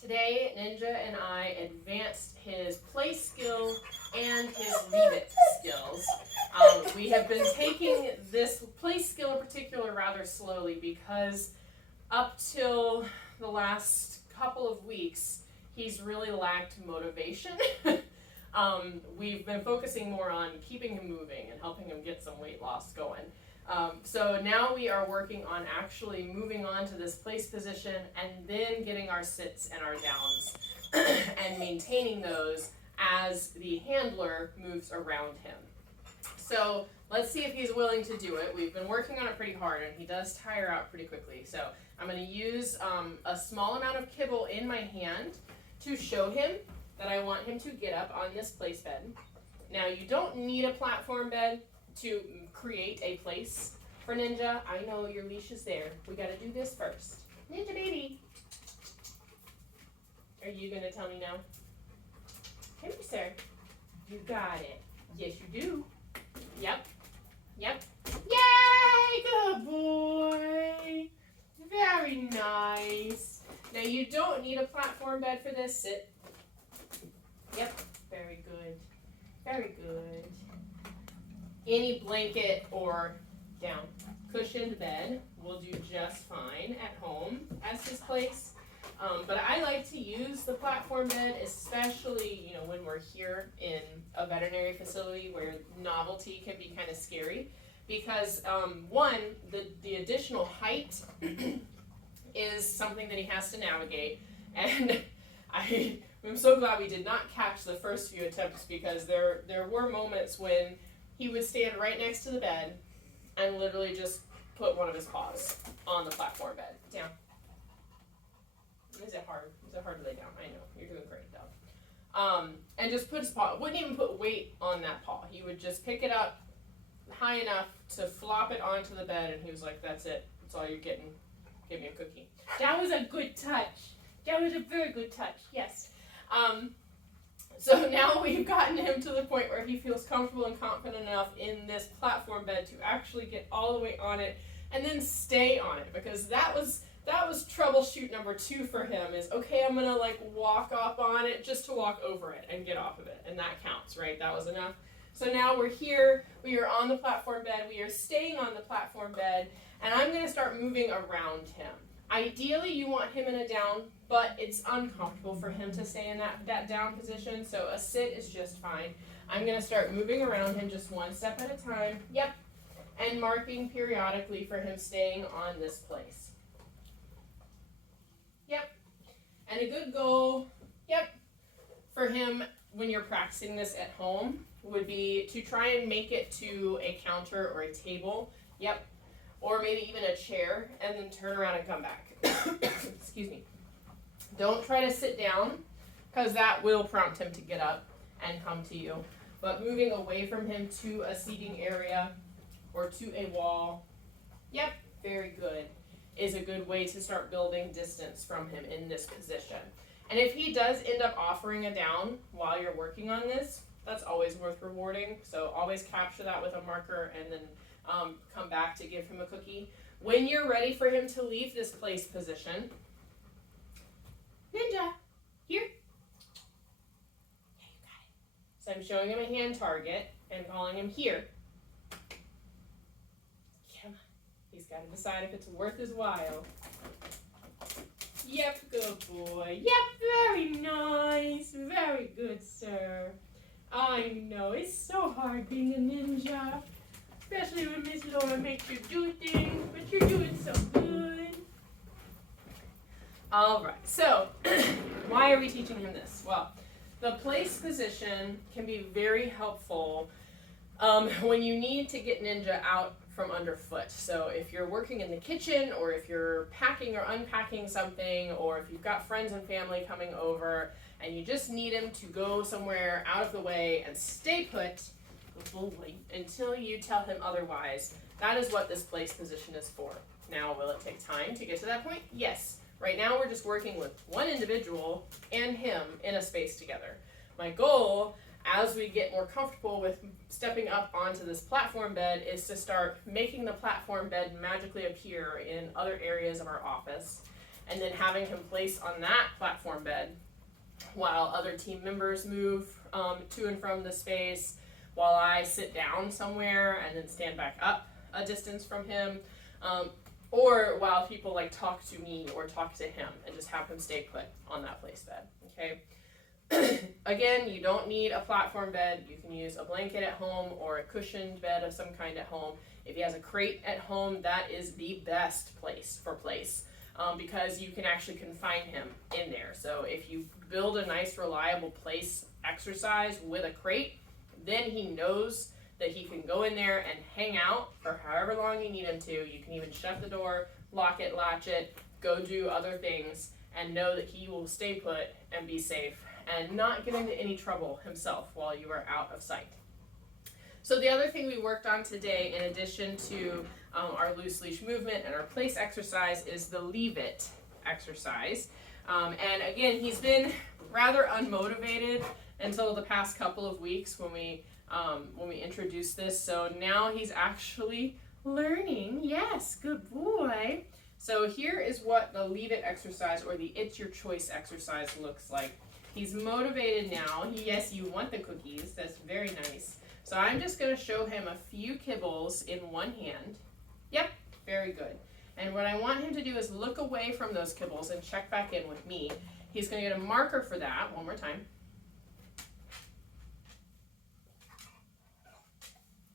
Today, Ninja and I advanced his play skill and his leave it skills. We have been taking this play skill in particular rather slowly because up till the last couple of weeks, he's really lacked motivation. We've been focusing more on keeping him moving and helping him get some weight loss going. So now we are working on actually moving on to this place position and then getting our sits and our downs and maintaining those as the handler moves around him. So let's see if he's willing to do it. We've been working on it pretty hard and he does tire out pretty quickly. So I'm going to use a small amount of kibble in my hand to show him that I want him to get up on this place bed. Now you don't need a platform bed to create a place for Ninja. I know your leash is there. We got to do this first. Ninja baby. Are you going to tell me now? Come here, sir. You got it. Yes, you do. Yep. Yep. Yay! Good boy. Very nice. Now you don't need a platform bed for this. Sit. Yep. Very good. Very good. Any blanket or down cushioned bed will do just fine at home as his place. But I like to use the platform bed, especially when we're here in a veterinary facility where novelty can be kind of scary, because one, the additional height is something that he has to navigate, and I'm so glad we did not catch the first few attempts, because there were moments when he would stand right next to the bed and literally just put one of his paws on the platform bed. Down. Is it hard? Is it hard to lay down? I know. You're doing great, though. And just put his paw. Wouldn't even put weight on that paw. He would just pick it up high enough to flop it onto the bed, and he was like, that's it. That's all you're getting. Give me a cookie. That was a good touch. That was a very good touch. Yes. So now we've gotten him to the point where he feels comfortable and confident enough in this platform bed to actually get all the way on it and then stay on it, because that was troubleshoot number 2 for him is, okay, I'm gonna walk up on it just to walk over it and get off of it, and that counts, right? That was enough. So now we're here, we are on the platform bed, we are staying on the platform bed, and I'm gonna start moving around him. Ideally, you want him in a down, but it's uncomfortable for him to stay in that down position, so a sit is just fine. I'm going to start moving around him just one step at a time. Yep. And marking periodically for him staying on this place. Yep. And a good goal, yep, for him when you're practicing this at home would be to try and make it to a counter or a table. Yep. Or maybe even a chair, and then turn around and come back. Excuse me. Don't try to sit down, because that will prompt him to get up and come to you. But moving away from him to a seating area or to a wall, yep, very good, is a good way to start building distance from him in this position. And if he does end up offering a down while you're working on this, that's always worth rewarding. So always capture that with a marker and then come back to give him a cookie. When you're ready for him to leave this place position, Ninja, here. Yeah, you got it. So I'm showing him a hand target and calling him here. Come on. He's got to decide if it's worth his while. Yep, good boy. Yep, very nice. Very good, sir. I know, it's so hard being a ninja. Especially when Miss Laura makes you do things, but you're doing so good. All right, so why are we teaching him this? Well, the place position can be very helpful when you need to get Ninja out from underfoot. So if you're working in the kitchen, or if you're packing or unpacking something, or if you've got friends and family coming over and you just need him to go somewhere out of the way and stay put until you tell him otherwise, that is what this place position is for. Now, will it take time to get to that point? Yes. Right now we're just working with one individual and him in a space together. My goal, as we get more comfortable with stepping up onto this platform bed, is to start making the platform bed magically appear in other areas of our office. and then having him place on that platform bed while other team members move to and from the space, while I sit down somewhere and then stand back up a distance from him, or while people like talk to me or talk to him, and just have him stay put on that place bed, okay? Again, you don't need a platform bed. You can use a blanket at home or a cushioned bed of some kind at home. If he has a crate at home, that is the best place for place, because you can actually confine him in there. So if you build a nice, reliable place exercise with a crate, then he knows that he can go in there and hang out for however long you need him to. You can even shut the door, lock it, latch it, go do other things, and know that he will stay put and be safe and not get into any trouble himself while you are out of sight. So the other thing we worked on today, in addition to our loose leash movement and our place exercise, is the leave it exercise. And again, he's been rather unmotivated until the past couple of weeks when we introduced this. So now he's actually learning. Yes, good boy. So here is what the leave it exercise, or the it's your choice exercise, looks like. He's motivated now. Yes, you want the cookies. That's very nice. So I'm just going to show him a few kibbles in one hand. Yep, very good. And what I want him to do is look away from those kibbles and check back in with me. He's going to get a marker for that. One more time.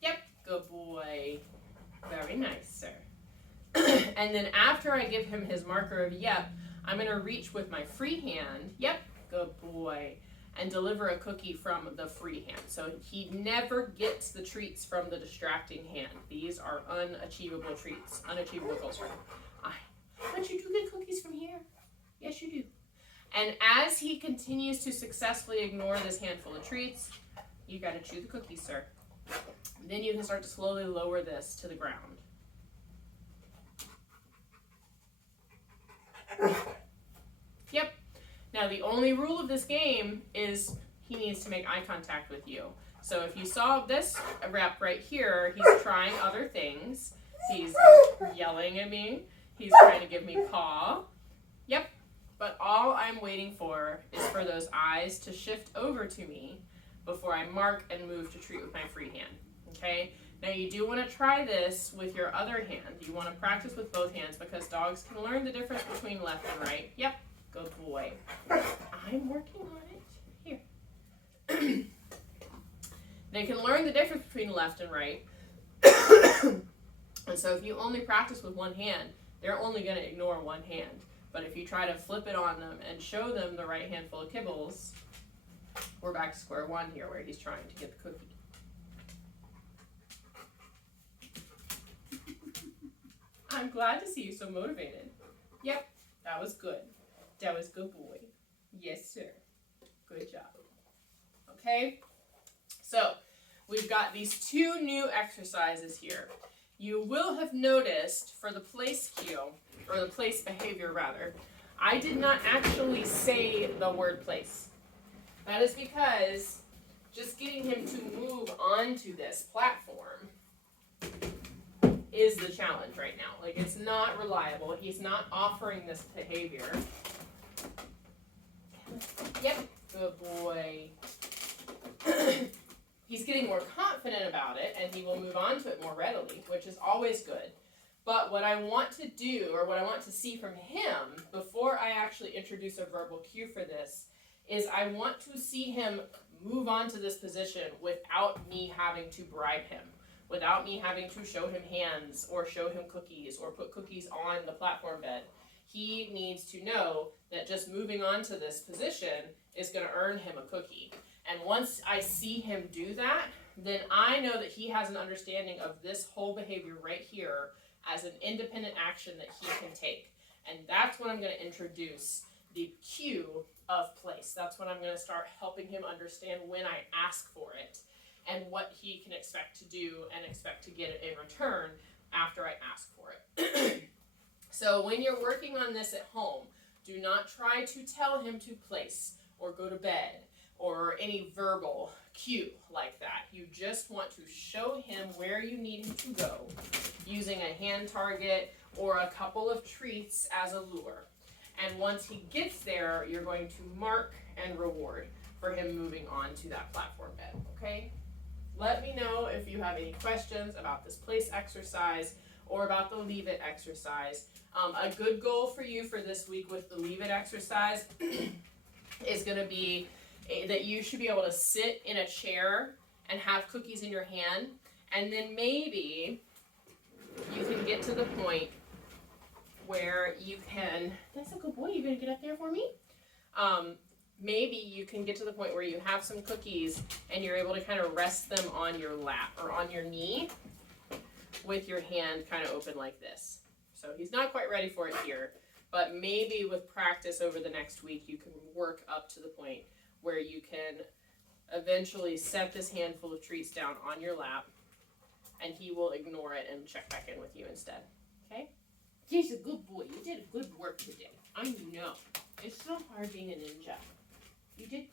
Yep, good boy. Very nice, sir. And then after I give him his marker of yep, I'm going to reach with my free hand. Yep, good boy. And deliver a cookie from the free hand. So he never gets the treats from the distracting hand. These are unachievable treats, unachievable goals for him. But you do get cookies from here. Yes, you do. And as he continues to successfully ignore this handful of treats, you got to chew the cookies, sir. Then you can start to slowly lower this to the ground. Yep. Now the only rule of this game is he needs to make eye contact with you. So if you saw this rep right here, he's trying other things. He's yelling at me. He's trying to give me paw. Yep. But all I'm waiting for is for those eyes to shift over to me before I mark and move to treat with my free hand. Okay? Now you do want to try this with your other hand. You want to practice with both hands because dogs can learn the difference between left and right. Yep. Good boy. I'm working on it. Here. They can learn the difference between left and right. And so if you only practice with one hand, they're only going to ignore one hand. But if you try to flip it on them and show them the right handful of kibbles, we're back to square one here where he's trying to get the cookie. I'm glad to see you so motivated. Yep, that was good. That was good boy. Yes, sir. Good job. Okay, so we've got these two new exercises here. You will have noticed for the place cue, or the place behavior rather, I did not actually say the word place. That is because just getting him to move onto this platform is the challenge right now. Like, it's not reliable. He's not offering this behavior. Yep, good boy. He's getting more confident about it, and he will move on to it more readily, which is always good. But what I want to do, or what I want to see from him, before I actually introduce a verbal cue for this, is I want to see him move on to this position without me having to bribe him, without me having to show him hands, or show him cookies, or put cookies on the platform bed. He needs to know that just moving on to this position is going to earn him a cookie. And once I see him do that, then I know that he has an understanding of this whole behavior right here as an independent action that he can take. And that's when I'm going to introduce the cue of place. That's when I'm going to start helping him understand when I ask for it and what he can expect to do and expect to get it in return after I ask for it. So when you're working on this at home, do not try to tell him to place or go to bed or any verbal cue like that. You just want to show him where you need him to go using a hand target or a couple of treats as a lure. And once he gets there, you're going to mark and reward for him moving on to that platform bed, okay? Let me know if you have any questions about this place exercise or about the leave it exercise. A good goal for you for this week with the leave it exercise is going to be that you should be able to sit in a chair and have cookies in your hand, and then maybe you can get to the point where you can, that's a good boy, you gonna get up there for me? Maybe you can get to the point where you have some cookies and you're able to kind of rest them on your lap or on your knee with your hand kind of open like this. So he's not quite ready for it here, but maybe with practice over the next week you can work up to the point where you can eventually set this handful of treats down on your lap and he will ignore it and check back in with you instead. Okay? He's a good boy. You did good work today. I know. It's so hard being a ninja. You did